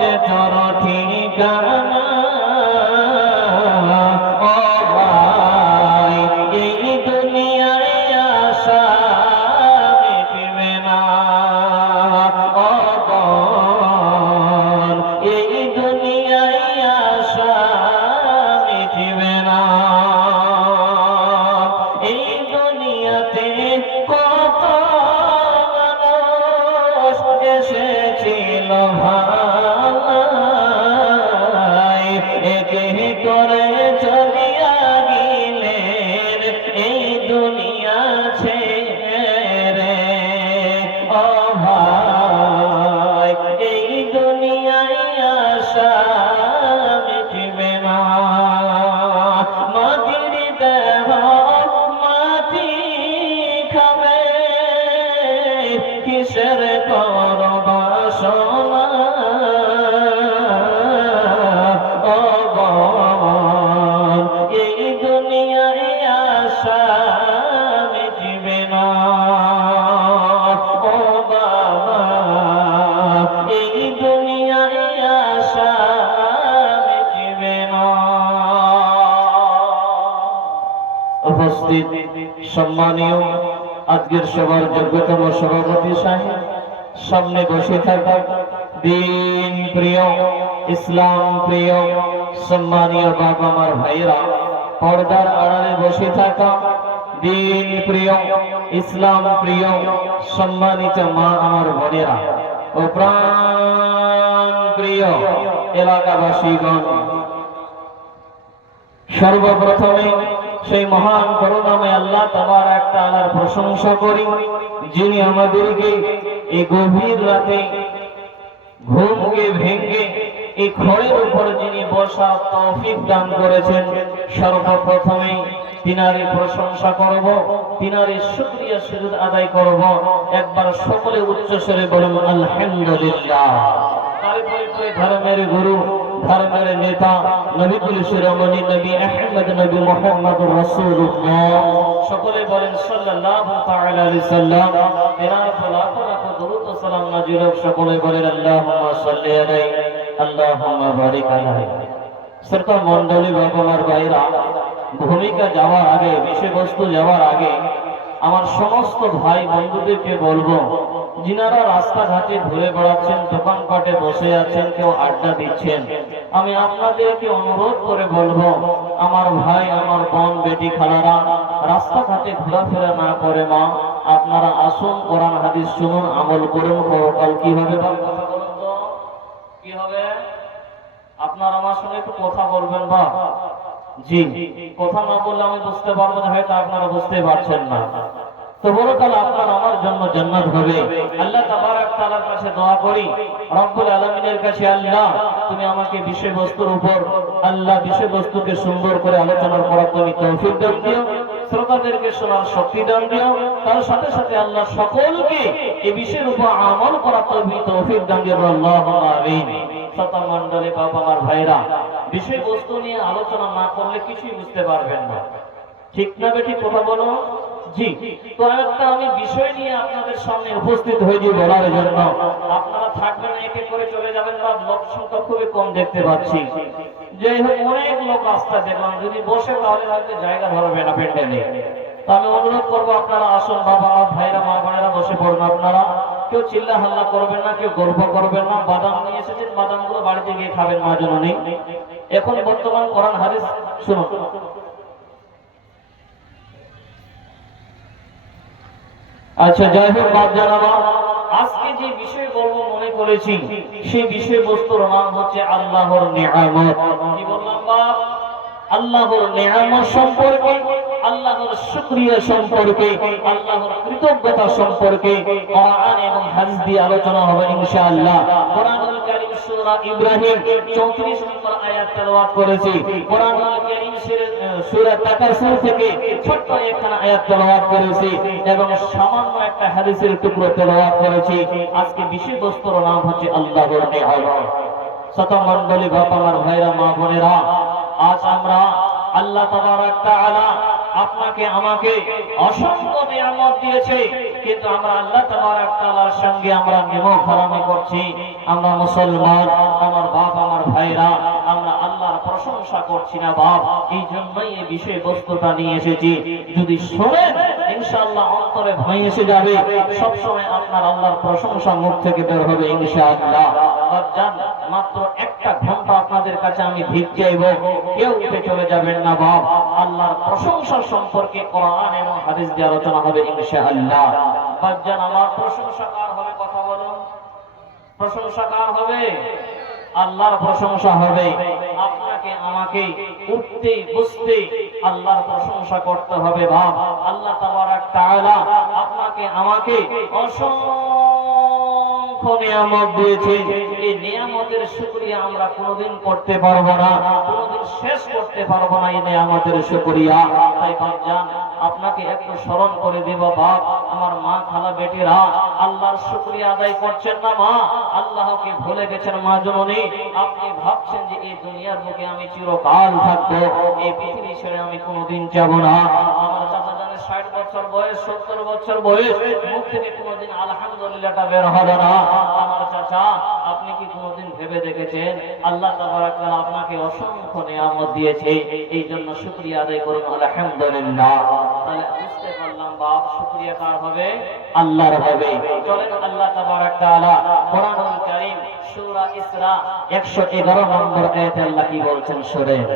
যে তোর ঠিকানা ও ভাই এই দুনিয়ায় আশা মিটবে না ও বোন এই দুনিয়ায় আশা মিটবে না এই দুনিয়াতে কত মানুষ এসেছিল ভাই একে করে চলিয়া গেলেন এই দুনিয়া ছেড়ে ও ভাই এই দুনিয়ায় আশা মিটবে না মাটির দেহ মাটি খাবে কিসের কর বাসনা ও ভগবান এই দুনিয়ায় আশা মিটবে না ও বাবা এই দুনিয়ায় আশা মিটবে না উপস্থিত সম্মানীয় আজকের সবার যোগ্যতম সভাপতি সাহেব সামনে বসে থাকা দিন প্রিয় ইসলাম প্রিয় সম্মানীয় বাবা আমার ভাইরা পর্দার আড়ালে বসে থাকা দিন প্রিয় ইসলাম প্রিয় সম্মানিত মা আমার বোনেরা ও প্রাণ প্রিয় এলাকাবাসীগণ সর্বপ্রথমে সেই মহান করুণাময় আল্লাহ তাবারক তাআলার প্রশংসা করি যিনি আমাদেরকে এই গভীর রাতে ঘুমকে ভেঙে এই খড়ের উপর যিনি বসার তৌফিক দান করেছেন সর্বপ্রথমে তিনারই প্রশংসা করব তিনারই শুকরিয়া সুজুদ আদায় করব একবার সকলে উচ্চ স্বরে বলুন আলহামদুলিল্লাহ তারপরে ধর্মের গুরু ধর্মের নেতা নবী কুল শিরোমণি নবী আহমদ নবী মুহাম্মদুর রাসূলুল্লাহ সকলে বলেন সাল্লাল্লাহু তাআলা আলাইহি সাল্লাম এনার লাখ লাখ দরুদ ও সালাম নাযিল হোক সকলে বলেন আল্লাহুম্মা সাল্লি আলাইহি আল্লাহুম্মা বারিক আলাইহি সরকার মণ্ডলী ভগবানের ভাইরা ভূমিকা যাওয়ার আগে বিষয়বস্তু যাওয়ার আগে আমার সমস্ত ভাই বন্ধুদেরকে বলবো যিনারা রাস্তাঘাটে ঘুরে বেড়াচ্ছেন দোকানপাটে বসে আছেন কেউ আড্ডা দিচ্ছেন আমি আপনাদেরকে অনুরোধ করে বলবো আমার ভাই আমার বোন বেটি খালারা রাস্তাঘাটে ঘোরাফেরা না করে মা আপনারা আসুন কোরআন হাদিস শুনুন আমল করুন পরকাল কি হবে কি হবে আপনারা আমার সঙ্গে একটু কথা বলবেন বা জি কথা না বললে আমি বুঝতে পারবো না হয়তো আপনারা বুঝতে পারছেন না তো পরকাল আপনার আমার জন্য জান্নাত হবে আল্লাহ তাবারক তাআলার কাছে দোয়া করি রব্বুল আলামিনের কাছে আল্লাহ তুমি আমাকে বিষয়বস্তুর উপর আল্লাহ বিষয়বস্তুকে সুন্দর করে আলোচনা করার তুমি তৌফিক দাও দিও শ্রোতাদেরকে শোনার শক্তি দান দিও তার সাথে সাথে আল্লাহ সকলকে এই বিষয়ের উপর আমল করার তৌফিক দান দিও আল্লাহুম্মা আমিন শ্রোতা মণ্ডলী বাবা আমার ভাইরা বিষয়বস্তু নিয়ে আলোচনা না করলে কিছুই বুঝতে পারবেন না ঠিক না বেটি কথা বলো জি তো একটা আমি বিষয় নিয়ে আপনাদের সামনে উপস্থিত হয়েছি বলার জন্য আপনারা থাকবেন এতে করে চলে যাবেন না লোক সংখ্যা খুবই কম দেখতে পাচ্ছি যে অনেক লোক রাস্তা দেখলাম যদি বসে তাহলে হয়তো জায়গা ধরবে না প্যান্ডেলে তো আমি অনুরোধ করবো আপনারা আসুন বাবা আমার ভাইরা মা বোনেরা বসে পড়ুন আপনারা কেউ চিল্লা হাল্লা করবেন না কেউ গর্ব করবেন না বাদাম নিয়ে এসেছেন বাদামগুলো বাড়িতে গিয়ে খাবেন মা জননী এখন বর্তমান কোরআন হাদিস শুনুন আচ্ছা যাই হোক বাদ জানাবা আজকে যে বিষয় বলবো মনে করেছি সেই বিষয়বস্তুর নাম হচ্ছে আল্লাহর নিয়ামত কি বললাম বাপ আল্লাহর নিয়ামত সম্পর্কে আল্লাহর শুকরিয়া সম্পর্কে আল্লাহর কৃতজ্ঞতা সম্পর্কে কোরআন এবং হাদিস দিয়ে আলোচনা হবে ইনশাআল্লাহ কোরআনুল কারীম সূরা ইব্রাহিম 34 নম্বর আয়াত তেলাওয়াত করেছি কোরআনুল কারীম সূরা তাকাসুর থেকে ছোট্ট একখানা আয়াত তেলাওয়াত করেছি এবং সামান্য একটা হাদিসের টুকরো তেলাওয়াত করেছি আজকে বিষয়বস্তুর নাম হচ্ছে আল্লাহর নিয়ামত শত মণ্ডলী বাবা আমার ভাইরা মা বোনেরা আজ আমরা আল্লাহ তাবারক তাআলা আপনাকে আমাকে অসংখ্য নিয়ামত দিয়েছে কিন্তু আমরা আল্লাহ তাবারক তাআলার সঙ্গে আমরা নিমক হারামি করছি। আমরা মুসলমান, আমার বাপ আমার ভাইরা, আমরা আল্লাহর প্রশংসা করছি না বাপ। এই জন্যই এই বিষয়বস্তুটা নিয়ে এসেছি। যদি শোনেন ইনশাআল্লাহ অন্তরে ভয় এসে যাবে, সব সময় আপনার আল্লাহর প্রশংসা মুখ থেকে বের হবে ইনশাআল্লাহ। বাপজান, মাত্র একটা ঘন্টা আপনাদের কাছে আমি ভিক চাইব, কেউ উঠে চলে যাবেন না বাপ। আল্লাহর প্রশংসা সম্পর্কে কোরআন এবং হাদিস দিয়ে আলোচনা হবে ইনশাআল্লাহ। বাপজান, আমার প্রশংসা কার হবে? কথা বলুন। প্রশংসা কার হবে? আল্লাহর প্রশংসা হবে। আপনাকে আমাকে উঠতে বসতে আল্লাহর প্রশংসা করতে হবে বাপ। আল্লাহ তাবারক তাআলা আপনাকে আমাকে অসংখ্য নিয়ামত দিয়েছে। এই নিয়ামতের শুকরিয়া আমরা কোনোদিন করতে পারবো না, কোনোদিন শেষ করতে পারবো না এই নিয়ামতের শুকরিয়া। তাই বাপজান, আপনাকে একটু স্মরণ করে দেব বাপ। আমার মা খালা বেটিরা আল্লাহর শুকরিয়া আদায় করছেন না মা, আল্লাহকে ভুলে গেছেন মা জননী। আপনি ভাবছেন যে এই দুনিয়ার বুকে আমি চিরকাল থাকবো, এই পৃথিবী ছেড়ে আমি কোনোদিন যাব না। আমার চাচা জানের 60 বছর বয়স, 70 বছর বয়স, মুখ থেকে কোনোদিন আলহামদুলিল্লাহটা বের হলো না। আমার চাচা, আপনি কি কোনোদিন ভেবে দেখেছেন আল্লাহ তাবারক তাআলা আপনাকে অসংখ্য নিয়ামত দিয়েছে, এই জন্য শুকরিয়া আদায় করুন আলহামদুলিল্লাহ। তাহলে বুঝতে পারলাম বাপ, শুকরিয়া কার হবে? আল্লাহর হবে। চলেন আল্লাহ তাবারক তাআলা কোরআনুল কারীম সূরা ইসরা 111 নম্বর আয়াতে আল্লাহ কি বলছেন শুনেন।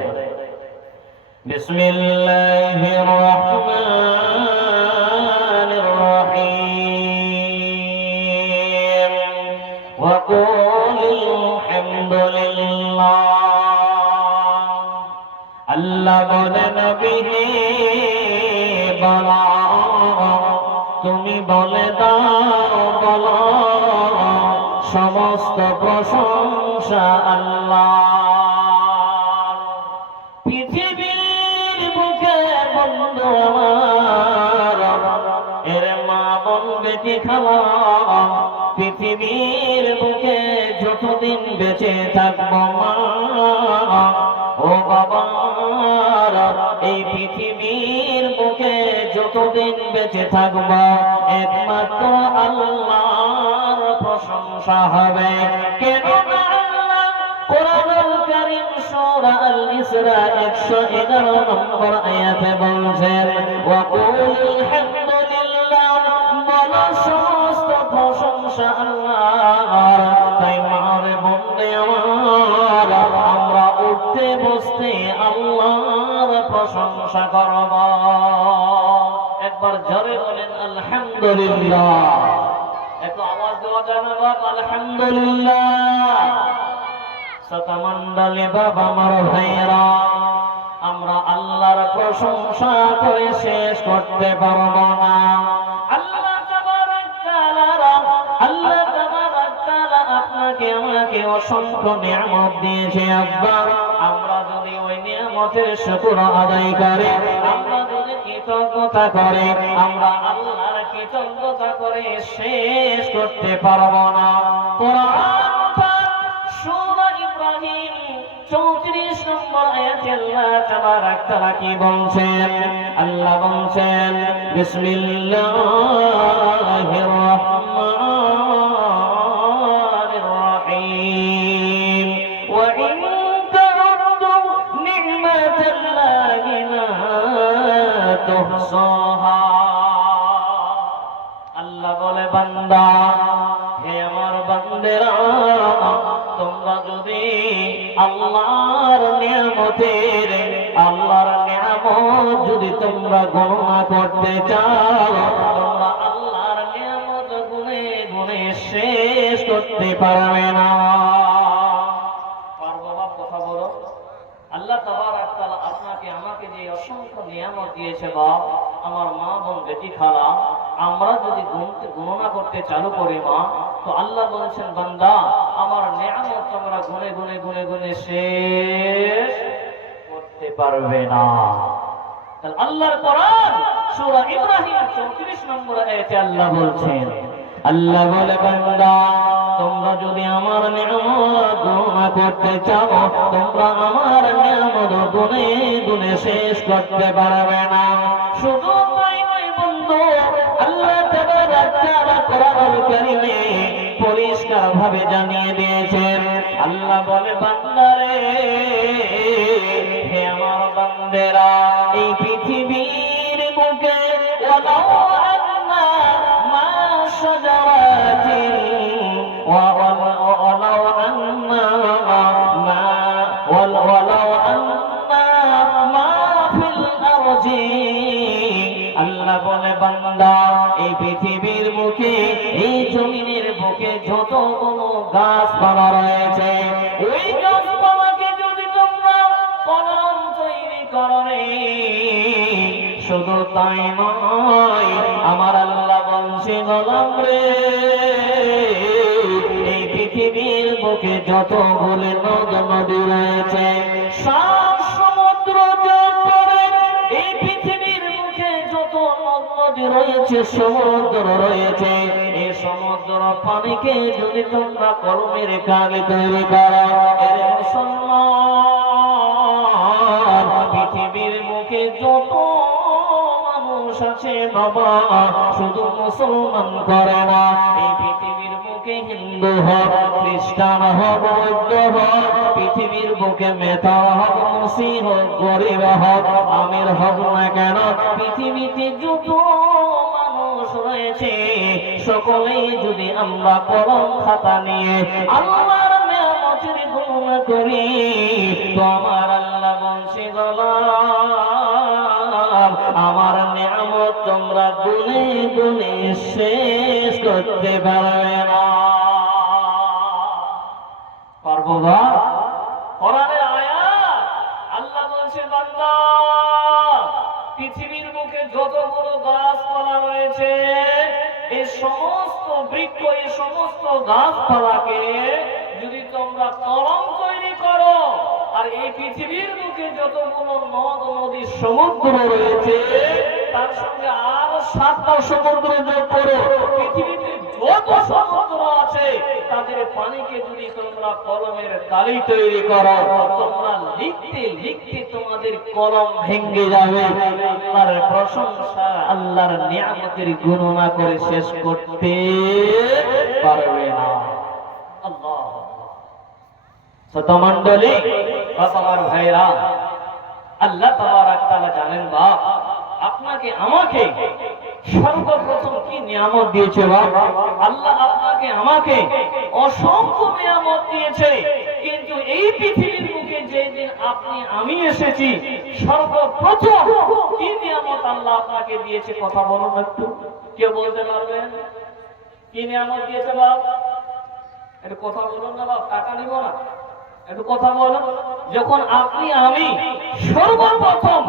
বিসমিল্লাহির রাহমানির রহিম ওয়া কুলিল হামদুলিল্লাহ। আল্লাহ বলেন নবী বলো, তুমি বলে দাও বলো, সমস্ত প্রশংসা আল্লাহর। পৃথিবীর বুকে বন্ধু আমার, এর মা বোন বেটি খাওয়া, পৃথিবীর বুকে যতদিন বেঁচে থাকবো মা ও বাবা, এই পৃথিবীর বুকে যতদিন বেঁচে থাকবো একমাত্র আল্লাহর প্রশংসা হবে। কেন না আল্লাহ কোরআনুল কারীম সূরা আল ইসরা 111 নম্বর আয়াতে বলছেন ওয়া কুলিল হামদুলিল্লাহ, বলো সমস্ত প্রশংসা আল্লাহর। তাই মারে বন্দে আমার, আমরা উঠতে বসতে আল্লাহর প্রশংসা করব। একবার জোরে বলেন আলহামদুলিল্লাহ। একটু আওয়াজ দেওয়া যায় না বাপ? আলহামদুলিল্লাহ। শতমণ্ডলী বাবা আমার ভাইরা, আমরা আল্লাহর প্রশংসা করে শেষ করতে পারব না। আল্লাহ তাবারক তাআলা আপনাকে আমাকে অসংখ্য নিয়ামত দিয়েছে আব্বা। আমরা যদি ওই নিয়ামতের শুকর আদায় করে, আমরা যদি কৃতজ্ঞতা করে, আমরা আল্লাহর কৃতজ্ঞতা করে শেষ করতে পারব না। কোরআন সূরা ইব্রাহিম 34 নম্বর আয়াতে আল্লাহ তাবারক তাআলা কি বলছেন? আল্লাহ বলছেন বিসমিল্লাহির রাহমানির রহিম ওয়া ইন তা'উদ্দু নি'মাতাল্লাহি লা তুহসাহা। আল্লাহ বলে বান্দা, হে আমার বান্দেরা, তোমরা যদি আল্লাহর নিয়ামতের, আল্লাহর নিয়ামত যদি তোমরা গণনা করতে চাও, তোমরা আল্লাহর নিয়ামত গুনে গুনে শেষ করতে পারবে না। পারবো বাপ? কথা বলো। আল্লাহ তাবারক তাআলা আপনাকে আমাকে যে অসংখ্য নিয়ামত দিয়েছে বাপ, আমার মা বোন বেটি খালা, আমরা যদি গণনা করতে চালু করি মা, তো আল্লাহ বলেছেন বান্দা, আমার নিয়ামত তোমরা গুনে গুনে গুনে গুনে শেষ করতে পারবে না। তাহলে আল্লাহর কোরআন সূরা ইব্রাহিম 34 নম্বর আয়াতে আল্লাহ বলছেন, আল্লাহ বলে বান্দা, তোমরা যদি আমার নিয়ামত গণনা করতে চাও, তোমরা আমার নিয়ামত গুনে গুনে শেষ করতে পারবে না। শুধু তাই নয় বন্ধু, আল্লাহ তাবারক কোরআনুল কারীমে পরিষ্কার ভাবে জানিয়ে দিয়েছেন। আল্লাহ বলে, বান্দারে, হে আমার বান্দেরা, এই পৃথিবীর বুকে ওয়ালাউ আন্না মা শাজারাতিন ওয়ালাউ আন্না ওয়ালাউ আন্না মা ফিল আরজি। আল্লাহ বলে, বান্দা, এই পৃথিবীর বুকে, এই জমিনের বুকে যতগুলো গাছপালা রয়েছে, ওই গাছপালাকে যদি তোমরা কলম তৈরি করো রে, শুধু তাই নয়, আমার আল্লাহ বলছে, গোলাম রে, এই পৃথিবীর বুকে যতগুলো নদ নদী রয়েছে, সাত সমুদ্র যোগ করে এই পৃথিবীর বুকে যত নদ নদী রয়েছে, সমুদ্র রয়েছে, এই সমুদ্র পানিকে যদি তোমরা কলমের কালি তৈরি করো, এর মুসলমান, পৃথিবীর মুখে যত মানুষ আছে বাবা, শুধু মুসলমান করে না, এই পৃথিবীর বুকে হিন্দু হোক, খ্রিস্টান হোক, বৌদ্ধ হোক, পৃথিবীর বুকে মেথা হোক, মুসি হোক, গরিব হোক, আমির হোক না কেন, পৃথিবীতে যত মানুষ রয়েছে, সকলেই যদি আমরা কলম খাতা নিয়ে আল্লাহর নিয়ামতের গণনা করি, তো আমার আল্লাহ বলছে, গোলাম, আমার নিয়ামত তোমরা গুনে গুনে শেষ করতে পারবে না। পারবো না? কোরআনের আয়াত, আল্লাহ বলছে, বান্দা, পৃথিবীর বুকে যতগুলো গাছপালা রয়েছে, এই সমস্ত বৃক্ষ, এই সমস্ত গাছপালাকে যদি তোমরা কলম তৈরি করো, আর এই পৃথিবীর বুকে যতগুলো নদ নদী সমুদ্র রয়েছে, তার সঙ্গে আরো 7টা সমুদ্র যোগ করো, পৃথিবীতে যত সমুদ্র আছে তাদের পানিকে যদি তোমরা কলমের কালি তৈরি করো, তোমরা লিখতে লিখতে তোমাদের কলম ভেঙে যাবে। আল্লাহর প্রশংসা, আল্লাহর নিয়ামতের গণনা করে শেষ করতে পারবে না। আল্লাহ, শতমণ্ডলী, বাবার ভাইরা, আল্লাহ তাবারক তাআলা জানেন বাপ, আপনাকে আমাকে সর্বপ্রথম কি নিয়ামত দিয়েছে বাপ? আল্লাহ আপনাকে আমাকে অসংখ্য নিয়ামত দিয়েছে, কিন্তু এই পৃথিবীর বুকে যেদিন আপনি আমি এসেছি, সর্বপ্রথম কি নিয়ামত আল্লাহ আপনাকে দিয়েছে? কথা বলুন একটু, কেউ বলতে পারবেন কি নিয়ামত দিয়েছে বাপ? একটু কথা বলুন না বাপ, টাকা নিব না, একটু কথা বলুন। যখন আপনি আমি সর্বপ্রথম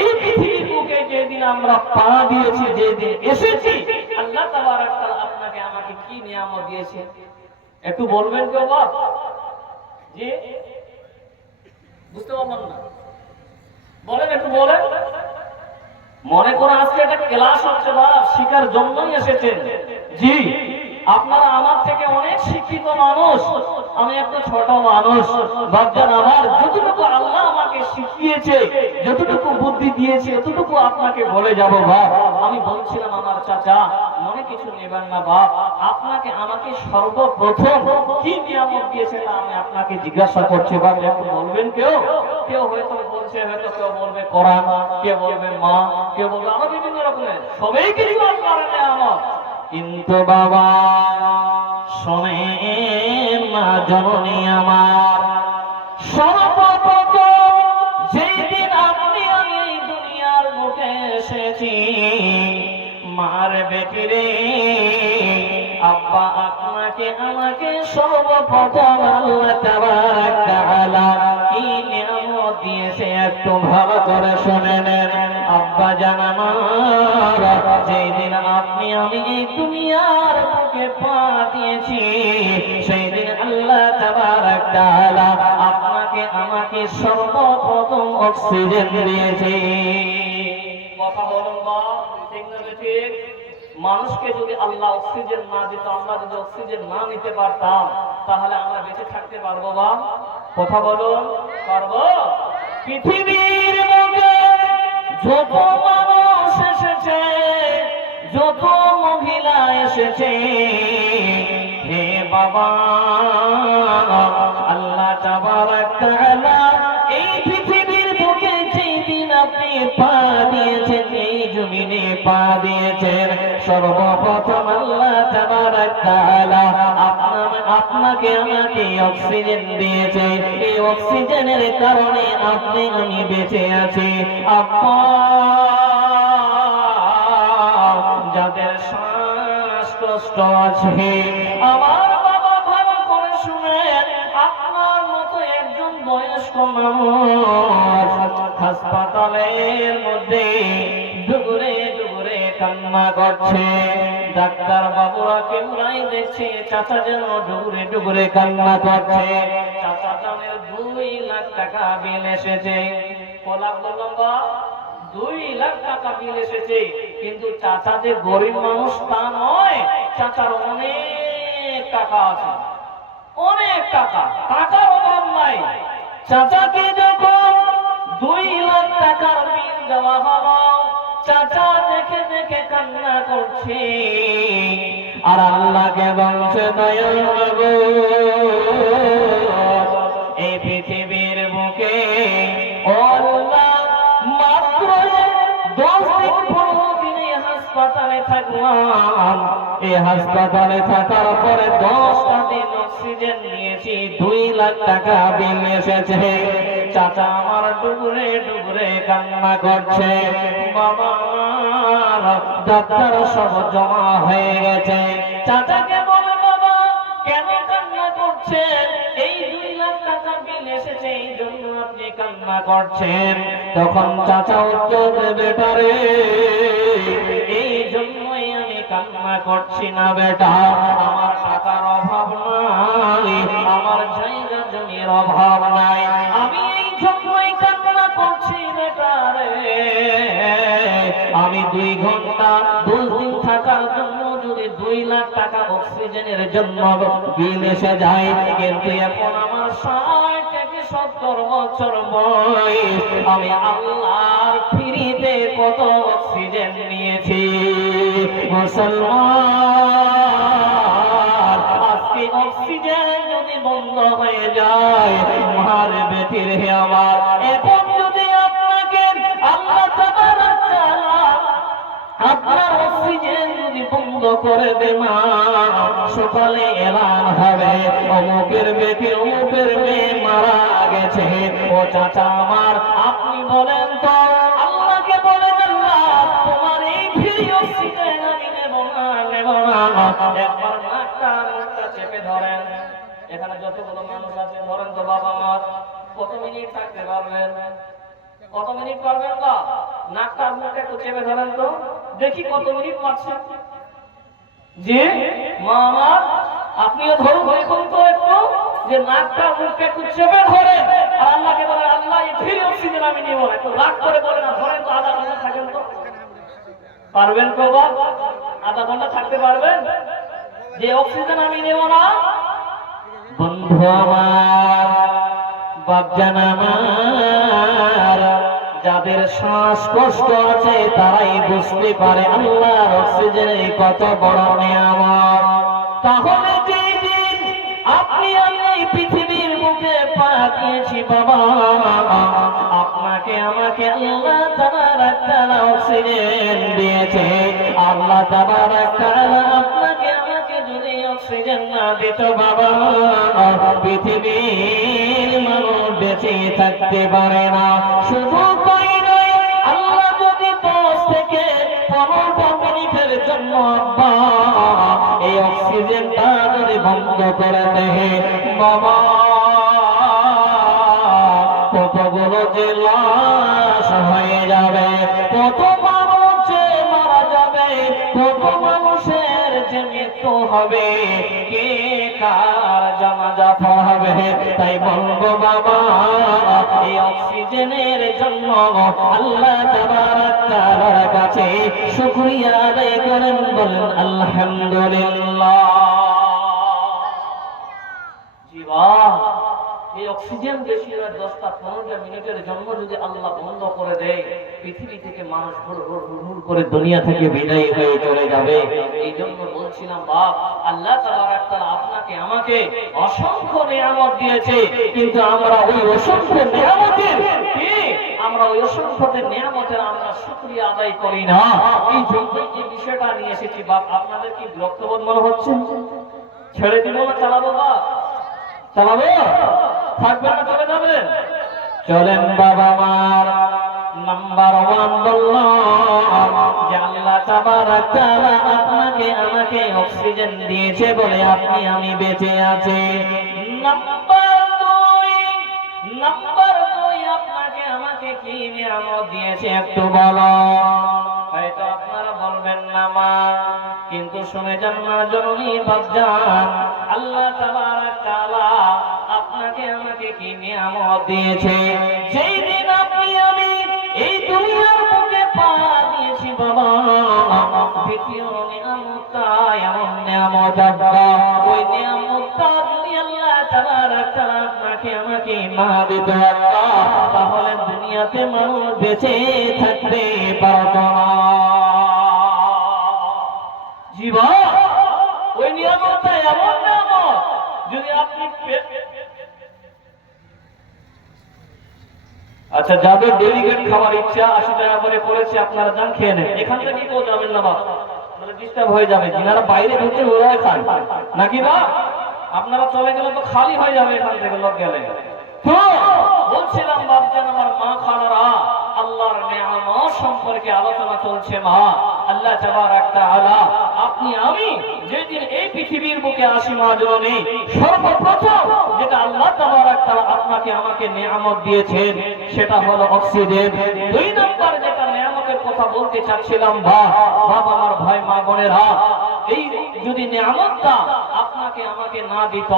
এই পৃথিবীর বুকে যেদিন আমরা পা দিয়েছি, যেদিন এসেছি, আল্লাহ তাবারক তাআলা আপনাকে আমাকে কি নিয়ামত দিয়েছে একটু বলবেন কেউ বাপ? জি, বুঝতে পারলাম না, বলেন, একটু বলেন। মনে করে আজকে একটা ক্লাস হচ্ছে বাপ, শিখার জন্যই এসেছেন। জি, আপনারা আমার থেকে অনেক শিক্ষিত মানুষ, আমি একটা ছোট মানুষ। বাপজান আমার, যতটুকু আল্লাহ আমাকে শিখিয়েছে, যতটুকু বুদ্ধি দিয়েছে, এতটুকু আপনাকে বলে যাব বাপ। আমি বলছিলাম আমার চাচা, মনে কিছু নেবেন না বাপ, আপনাকে আমাকে সর্বপ্রথম কি নিয়ামত দিয়েছে তা আমি আপনাকে জিজ্ঞাসা করছি বাপ, একটু বলবেন কেউ? কেউ হয়তো বলছে, হয়তো কেউ বলবে কোরআন, কেউ বলবে মা, কেউ বলবে আরো বিভিন্ন রকমের, সবাই কিছু আল্লাহর নিয়ামত। কিন্তু বাবা শোনেন না জননী আমার, সর্বপ্রথম যেদিন আপনি আমি এই দুনিয়ার বুকে এসেছি, মার বেটি রে, আব্বা আপনাকে আমাকে সর্বপ্রথম আল্লাহ তাবারক তাআলা কি নিয়ামত দিয়েছে একটু ভালো করে শুনে নেন। আব্বা জান আমার, যেদিন আপনি আমি এই দুনিয়ার বুকে পা দিয়েছি, সেই দিন আল্লাহ তাবারক তাআলা আপনাকে আমাকে সর্বপ্রথম অক্সিজেন দিয়েছে। কথা বলুন বাপ, ঠিক না ঠিক? মানুষকে যদি আল্লাহ অক্সিজেন না দিত, আমরা যদি অক্সিজেন না নিতে পারতাম, তাহলে আমরা বেঁচে থাকতে পারবো বা? কথা বলুন, পারবো? পৃথিবীর মধ্যে যত মানুষ এসেছে, যত মহিলা এসেছে, এসেছে। হে বাবা, আল্লাহ তাবারক তাআলা এই পৃথিবীর বুকে যেদিন আপনি পা দিয়েছেন, এই জমিনে পা দিয়েছেন, সর্বপ্রথম আল্লাহ তাবারক তাআলা আপনাকে আমাকে অক্সিজেন দিয়েছে। এই অক্সিজেনের কারণে আপনি আমি বেঁচে আছি। আব্বা, যাদের শ্বাসকষ্ট আছে, আমার বাবা ভালো করে শুনেন, আপনার মতো একজন বয়স্ক মানুষ হাসপাতালের মধ্যে ডুবুরে ডুবুরে কান্না করছে। ডাক্তার বাবুরা কেমরাই দেখছে চাচা যেন ডুবুরে ডুবুরে কান্না করছে। চাচা জানের 2 লাখ টাকা বিল এসেছে। কলাপ লম্বা 2 লাখ টাকা বিল এসেছে। কিন্তু চাচা যে গরিব মানুষ তা নয়, চাচার অনেক টাকা আছে, অনেক টাকা, টাকার অভাব নাই। চাচাকে যখন 2 লাখ টাকার বিল দেওয়া হলো, চাচা দেখে দেখে কান্না করছে আর আল্লাহকে বলছে, দয়াল মাগো, এই পৃথিবীর বুকে আল্লাহ মাত্র 10 দিন 15 দিনে হাসপাতালে থাকলাম। এই হাসপাতালে থাকার পরে 10টা দিন অক্সিজেন নিয়েছি, 2 লাখ টাকা বিল এসেছে। চাচা আমার ডুবুরে ডুবুরে কান্না করছে। বাবা, ডাক্তার সব জমা হয়ে গেছে। চাচাকে বলে, বাবা কেন কান্না করছেন? এই 2 লাখ টাকা বিল এসেছে, এই জন্য আপনি কান্না করছেন। তখন চাচা উত্তর দেবে, বেটারে, এই জন্যই আমি কান্না করছি না বেটা, আমার টাকার অভাব নাই, আমার জায়গা জমির অভাব নাই, আমি এই জন্যই কান্না করছি বেটারে। আমি 2 ঘন্টা 2 দিন থাকার জন্য যদি 2 লাখ টাকা অক্সিজেনের জন্য বিল এসে যায়, কিন্তু এখন আমার 60 থেকে 70 বছর বয়স, আমি আল্লাহর ফ্রিতে কত অক্সিজেন নিয়েছি। মুসলমান, আজকে অক্সিজেন যদি বন্ধ হয়ে যায়, মার বেটির হে আমার, এখন যদি আপনাকে আল্লাহ তাবারক তাআলা আপনার অক্সিজেন যদি বন্ধ করে দেন, সকালে এলান হবে, অমুকের বেটি অমুকের মেয়ে মারা গেছে। ও চাচা আমার, আপনি বলেন তো, আল্লাহকে বলেন, আল্লাহ তোমার এই ফ্রি অক্সিজেন আমি নেব না, নেব না। একবার নাকটা মুখটা চেপে ধরেন। এখানে যতগুলো মানুষ আছে ধরেন তো, বাবা আমার কত মিনিট থাকতে পারবেন? কত মিনিট পারবেন? তো নাকটা মুখটা একটু চেপে ধরেন তো, দেখি কত মিনিট পাচ্ছেন। জি মা আমার, আপনিও ধরুন, দেখুন তো একটু, যে নাকটা মুখটা একটু চেপে ধরেন আর আল্লাহকে বলেন, আল্লাহ এই ফ্রি অক্সিজেন আমি নিব না। একটু রাগ করে বলেন না, ধরেন তো, আধা ঘন্টা থাকেন তো, পারবেন তো? আধা ঘন্টা থাকতে পারবেন যে অক্সিজেন আমি নেব না? বন্ধু আমার, বাপজান আমার, যাদের শ্বাসকষ্ট আছে তারাই বুঝতে পারে আল্লাহর অক্সিজেনের কত বড় নিয়ামত। তাহলে যেদিন আপনি আমি এই পৃথিবীর বুকে পা দিয়েছি বাবা, আপনাকে আমাকে আল্লাহ তাবারক তাআলা অক্সিজেন দিয়েছে। আল্লাহ তাবারক তাআলা আপনাকে আমাকে যদি অক্সিজেন না দিত বাবা, পৃথিবীর মানুষ বেঁচে থাকতে পারে না। শুধু তাই নয়, আল্লাহ যদি 10 থেকে 15 মিনিটের জন্য এই অক্সিজেনটা যদি বন্ধ করে দেয় বাবা, কতগুলো যে লাশ হয়ে যাবে, কত মানুষ যে মারা যাবে, কত মানুষের যে মৃত্যু হবে, কে কার জানাজা পড়াবে। তাই বলবো বাবা, এই অক্সিজেনের জন্য আল্লাহ তাবারক তাআলার কাছে শুকরিয়া আদায় করেন, বলেন আলহামদুলিল্লাহ। জীবন এই অক্সিজেন বেশি 10টা 15 মিনিটের জন্য যদি আল্লাহ বন্ধ করে দেয়, পৃথিবী থেকে মানুষ হুড় করে দুনিয়া থেকে বিদায় হয়ে চলে যাবে। এই জন্য বলছিলাম বাপ, আল্লাহ তাবারক তাআলা আপনাকে আমাকে অসংখ্য নিয়ামত দিয়েছে, কিন্তু আমরা ওই অসংখ্য নিয়ামতের আমরা শুকরিয়া আদায় করি না। এই জন্য এই বিষয়টা নিয়ে এসেছি বাপ। আপনাদের কি বিরক্তবোধ মনে হচ্ছে? ছেড়ে দিব না চালাবো বাপ? চালাবো? থাকবেন না চলে যাবেন? চলেন বাবা। আমার নাম্বার 1 বললাম যে আল্লাহ তাবারক তাআলা আপনাকে আমাকে অক্সিজেন দিয়েছে বলে আপনি আমি বেঁচে আছি। নাম্বার 2 আপনাকে আমাকে কি নিয়ামত দিয়েছে একটু বলো। হয়তো আপনারা বলবেন না মা, কিন্তু শুনে যান না জননী বাপজান, আল্লাহ তাবারক তাআলা আপনাকে আমাকে কি নিয়ামত দিয়েছে। যেই দিন আপনি আমি এই দুনিয়ার বুকে পা দিয়েছি বাবা, দ্বিতীয় নিয়ামতটা এমন নিয়ামত আল্লাহ, ওই নিয়ামতটা যদি আল্লাহ তাবারক তাআলা আপনাকে আমাকে না দিত আল্লাহ, তাহলে দুনিয়াতে মানুষ বেঁচে থাকতে পারত না। জীবন ওই নিয়ামতটা এমন নিয়ামত, যদি আপনি আচ্ছা যাদের ডেলিগেট খাবার ইচ্ছা 80 টাকা করে পড়েছে, আপনারা যান খেয়ে নেন। এখান থেকে কেউ যাবেন না বাবা, তাহলে ডিস্টার্ব হয়ে যাবে। যিনারা বাইরে ঘুরতে ওরাই খান নাকি বা? আপনারা চলে গেলে তো খালি হয়ে যাবে এখান থেকে লোক গেলে। তো বলছিলাম বাপজান আমার মা খালারা, আল্লাহর নিয়ামত সম্পর্কে আলোচনা চলছে। মা আল্লাহ তাবারক তাআলা আপনি আমি যেদিন এই পৃথিবীর বুকে আসি মা জননী, সর্বপ্রথম যেটা আল্লাহ তাবারক তাআলা আপনাকে আমাকে নিয়ামত দিয়েছেন সেটা হলো অক্সিজেন। 2 নম্বর যেটা নিয়ামতের কথা বলতে চাচ্ছিলাম বাপ আমার ভাই মা বোনেরা, এই যদি নিয়ামতটা আপনাকে আমাকে না দিত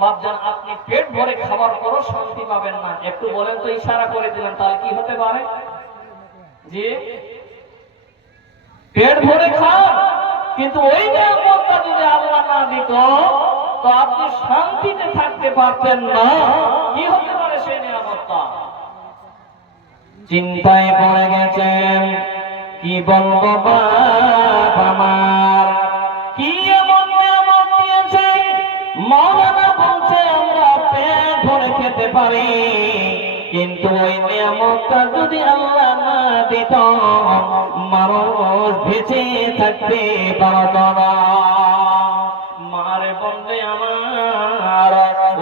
বাপজান, আপনি পেট ভরে খাবার পরও শান্তি পাবেন না। একটু বলেন তো, ইশারা করে দিলেন, তাহলে কি হতে পারে? জি, পেট ভরে খান, কিন্তু ওই নিয়ামতটা যদি আল্লাহ না দিত তো আপনি শান্তিতে থাকতে পারতেন না। কি হতে পারে সেই নিয়ামতটা? চিন্তায় পড়ে গেছেন, কি বলবো বাপ আমার, কি এমন নিয়ামত দিয়েছে। মাওলানা বলছে আমরা পেট ভরে খেতে পারি, কিন্তু ওই নিয়ামতটা যদি আল্লাহ না দিত মানুষ বেঁচে থাকতে পারত না। মারে বন্ধে আমার,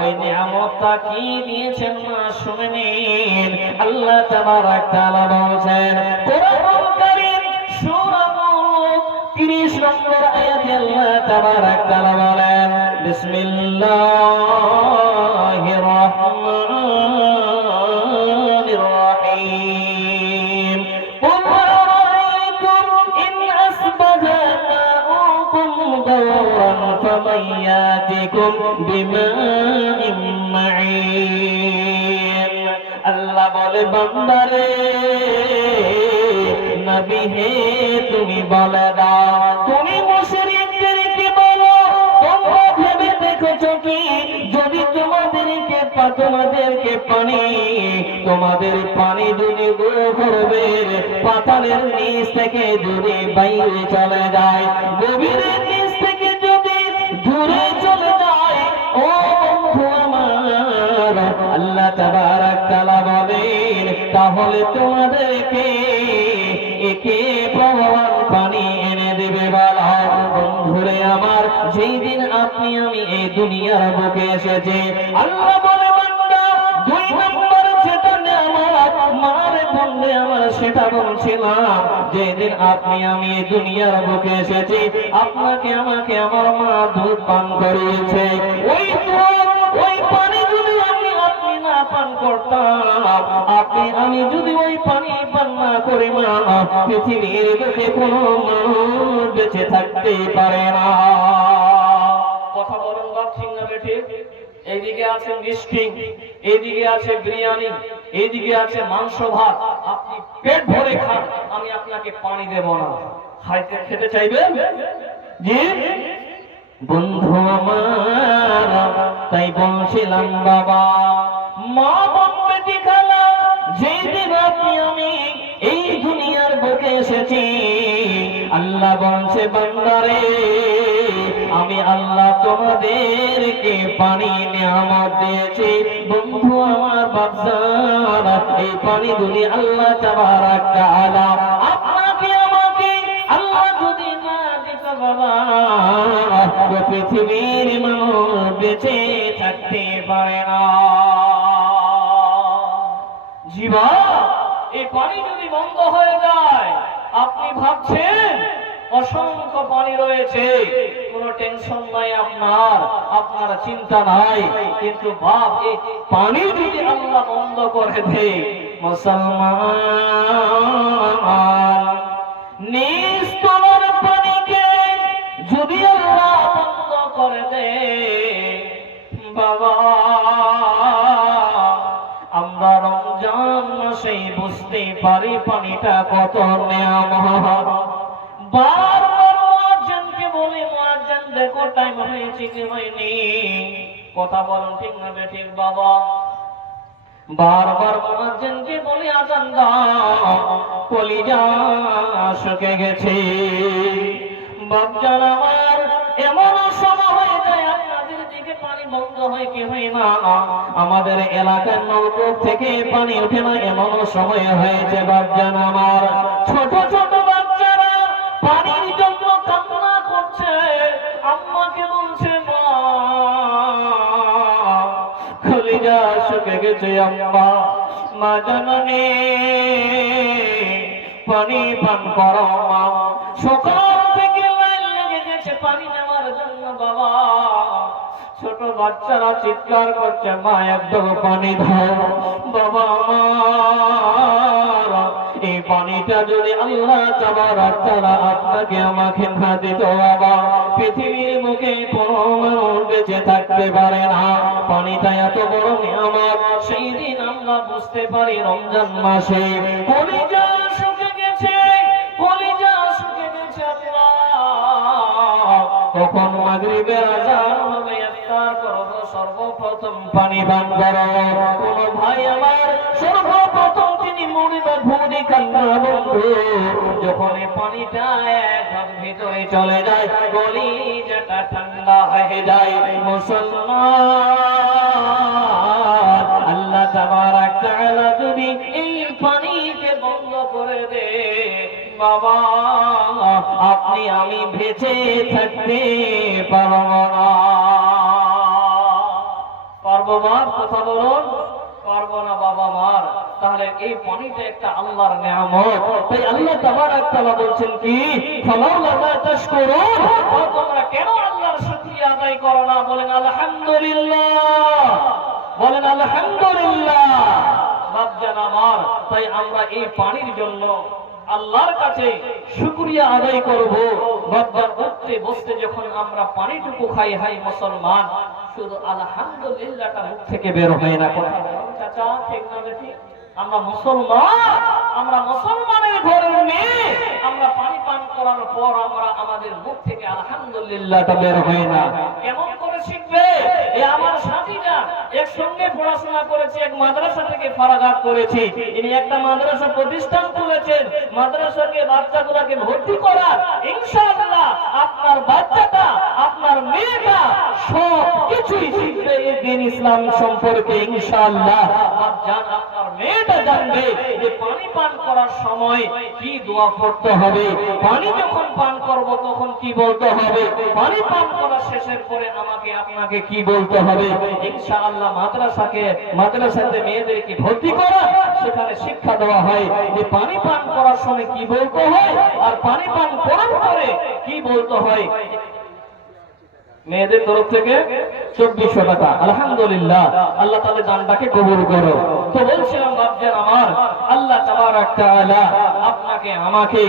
ওই নিয়ামতটা কি দিয়েছেন মা শুনে নিন। আল্লাহ তাবারক তাআলা বলছেন কোরআনুল কারীম সূরা নূর 30 নম্বর আয়াতে আল্লাহ তাবারক তাআলা বলেন, বিসমিল্লাহির রাহমানির রাহিম, কুল আরাআইতুম ইন আসবাহা মাউকুম দাওরান ফামান ইয়াতিকুম বিমাইন মাঈন। আল্লাহ বলে বান্দারে, নবী হে তুমি বলে দাও, তুমি মুশরিকদেরকে বলো তোমরা ভেবে দেখেছো কি যদি তোমাদেরকে পানি যদি গভীরের পাতালের নিচ থেকে যদি বাইরে চলে যায়, গভীরের নিচ থেকে যদি দূরে চলে যায়, ও বন্ধু আমার আল্লাহ তাবারক তাআলা বলেন তাহলে তোমাদেরকে একে প্রবাহ পানি এনে দেবে বলা। বন্ধুরে আমার, যেই দিন আপনি আমি এই দুনিয়ার বুকে এসেছে, আল্লাহ বলে বান্দা 2 নম্বর যেটা নিয়ামত মারে বন্ধে আমার সেটা বলছিলাম, যেদিন আপনি আমি এই দুনিয়ার বুকে এসেছি আপনাকে আমাকে আমার মা দুধ পান করিয়েছে। ওই পানি যদি আপনি না পান করতাম, আপনি আমি যদি ওই পানি পান না করি মা, পৃথিবীর বুকে কোনো মানুষ বেঁচে থাকতে পারে না। কথা বলেন বাপ, ঠিক না বেঠিক? এইদিকে আছে মিষ্টি, এইদিকে আছে বিরিয়ানি, এইদিকে আছে মাংস ভাত, আপনি পেট ভরে খান, আমি আপনাকে পানি দেব না। খেতে চাইবেন? জি বন্ধু আমার, তাই বলছিলাম বাবা মা বোন বেটি খালা, যেদিন আপনি আমি এই বলছে বান্দারে আমি আল্লাহ তোমাদেরকে পানি নিয়ামত দিয়েছি বন্ধু আমার বাচ্চারা এই পানি দুনি আল্লাহ তাবারাক তাআলা আপনাকে আমাকে আল্লাহ যদি না দিত বাবা তো পৃথিবীর মানুষ বেঁচে থাকতে পারে না জীবা এই পানি যদি বন্ধ হয়ে যায় আপনি ভাবছেন অসংখ্য পানি রয়েছে কোনো টেনশন নাই আপনার চিন্তা নাই কিন্তু বাপ এই পানি যদি আল্লাহ বন্ধ করে দেয় মুসলমান নিস্তলার পানিকে যদি আল্লাহ বন্ধ করে দেয় বাবা আমরা রমজান মাসে বুঝতে পারি পানিটা কত নিয়ামত বারবার মুয়াজ্জিনকে বলি মুয়াজ্জিন দেখো টাইম হয়েছে কি হয়নি কথা বলুন ঠিক না ঠিক বাবা বারবার মুয়াজ্জিনকে বলি আজান দাও কলিজা শুকে গেছে বাপজান আমার এমন সময় হয়ে যায় আপনাদের দিকে পানি বন্ধ হয় কি হয় না আমাদের এলাকার নলকূপ থেকে পানি ওঠে না এমন সময় হয়েছে বাপজান আমার ছোট ছোট বাচ্চারা পানির জন্য কান্না করছে আম্মাকে বলছে মা কলিজা শুকে গেছে আম্মা মা জাননি পানি পান করো মা সকাল থেকে লাইন লেগে গেছে পানি নেওয়ার জন্য বাবা ছোট বাচ্চারা চিৎকার করছে মা একদম পানি দাও বাবা আমার এই পানিটা যদি আল্লাহ তাবারাক তাআলা আপনাকে আমাকে না দিত বাবা পৃথিবীর বুকে কোনো মানুষ বেঁচে থাকতে পারে না পানিটা এত বড় নিয়ামত সেই দিন আমরা বুঝতে পারি রমজান মাসে কলিজা শুকে গেছে তখন মাগরিবের আযান হবে ইফতার করব সর্বপ্রথম পানি পান করো কোন ভাই আমার সর্বপ্রথম তিনি মুড়িবা ভুড়ি কান্না বন্ধু যখন এই পানিটা একদম ভিতরে চলে যায় কলিজাটা ঠান্ডা হয়ে যায় মুসলমান আল্লাহ তাবারাক তাআলা যদি এই পানিকে বন্ধ করে দে বাবা আপনি আমি বেঁচে থাকতে পারবো না পারবো মার কথা বলুন পারবো না বাবা মার তাহলে এই পানিটা একটা আল্লাহর নিয়ামত তাই আল্লাহ তাবারাক তাআলা বলছেন কি ফালাউলা তাশকুরুন তোমরা কেন আল্লাহর শুকরিয়া আদায় করো না বলেন আলহামদুলিল্লাহ বলেন আলহামদুলিল্লাহ বাপজান আমার তাই আমরা এই পানির জন্য আল্লাহর কাছে শুকরিয়া আদায় করব বাপজান উঠতে বসতে যখন আমরা পানিটুকু খাই হাই মুসলমান শুধু আলহামদুলিল্লাহটা মুখ থেকে বের হয় না কথা চাচা ঠিক না দেখি আমরা মুসলমানের ঘরের মেয়ে আমরা পানি পান করার পর আমরা আমাদের মুখ থেকে আলহামদুলিল্লাহটা বের হয় না কেমন করে শিখবে এই আমার সাথীরা একসঙ্গে পড়াশোনা করেছে এক মাদ্রাসা থেকে ফারাগাত করেছে ইনি একটা মাদ্রাসা প্রতিষ্ঠান করেছেন মাদ্রাসাকে বাচ্চাগুলোকে ভর্তি করা ইনশাআল্লাহ আপনার বাচ্চাটা আপনার মেয়েটা সব কিছুই শিখবে এই দ্বীন ইসলাম সম্পর্কে ইনশাআল্লাহ জান আপনার মেয়েটা জানবে যে পানি পান করার সময় কি দোয়া পড়তে হবে পানি যখন পান করব তখন কি বলতে হবে পানি পান করার শেষের পরে আমাকে আপনাকে কি বলতে হবে ইনশাআল্লাহ মাদ্রাসাতে মেয়েদেরকে ভর্তি করা সেখানে শিক্ষা দেওয়া হয় যে পানি পান করার সময় কি বলতে হয় আর পানি পান করার পরে কি বলতে হয় মেয়েদের তরফ থেকে 2400 টাকা আলহামদুলিল্লাহ আল্লাহ তাআলা দানটাকে কবুল করো তো বলছিলাম বাপজান আমার আল্লাহ তাবারাক তাআলা আপনাকে আমাকে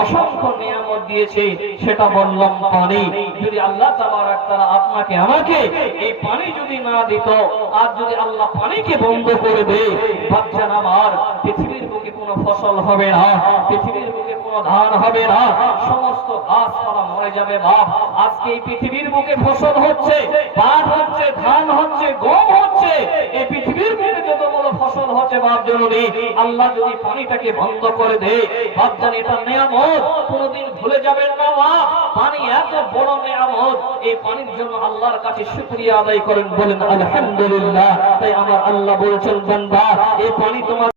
অসংখ্য নিয়ামত দিয়েছে সেটা বললাম পানি যদি আল্লাহ তাবারাক তাআলা আপনাকে আমাকে এই পানি যদি না দিত আর যদি আল্লাহ পানিকে বন্ধ করে দেয় বাপজান আমার পৃথিবীর বুকে কোনো ফসল হবে না পৃথিবীর বুকে কোনো ধান হবে না সমস্ত গাছপালা মরে যাবে বাপ আজকে এই পৃথিবীর বুকে ফসল হচ্ছে পাট হচ্ছে ধান হচ্ছে গম হচ্ছে এই পৃথিবীর বুকে যত বড় ফসল হচ্ছে হচ্ছে বাপ জননী, আল্লাহ যদি পানিটাকে বন্ধ করে দেয়, বাপ জান এটা নেয়ামত, কোনোদিন ভুলে যাবেন না বাপ। পানি এত বড় নেয়ামত, এই পানির জন্য আল্লাহর কাছে শুকরিয়া আদায় করেন, বলেন আলহামদুলিল্লাহ। তাই আমার আল্লাহ বলছেন, বান্দা এই পানি তোমার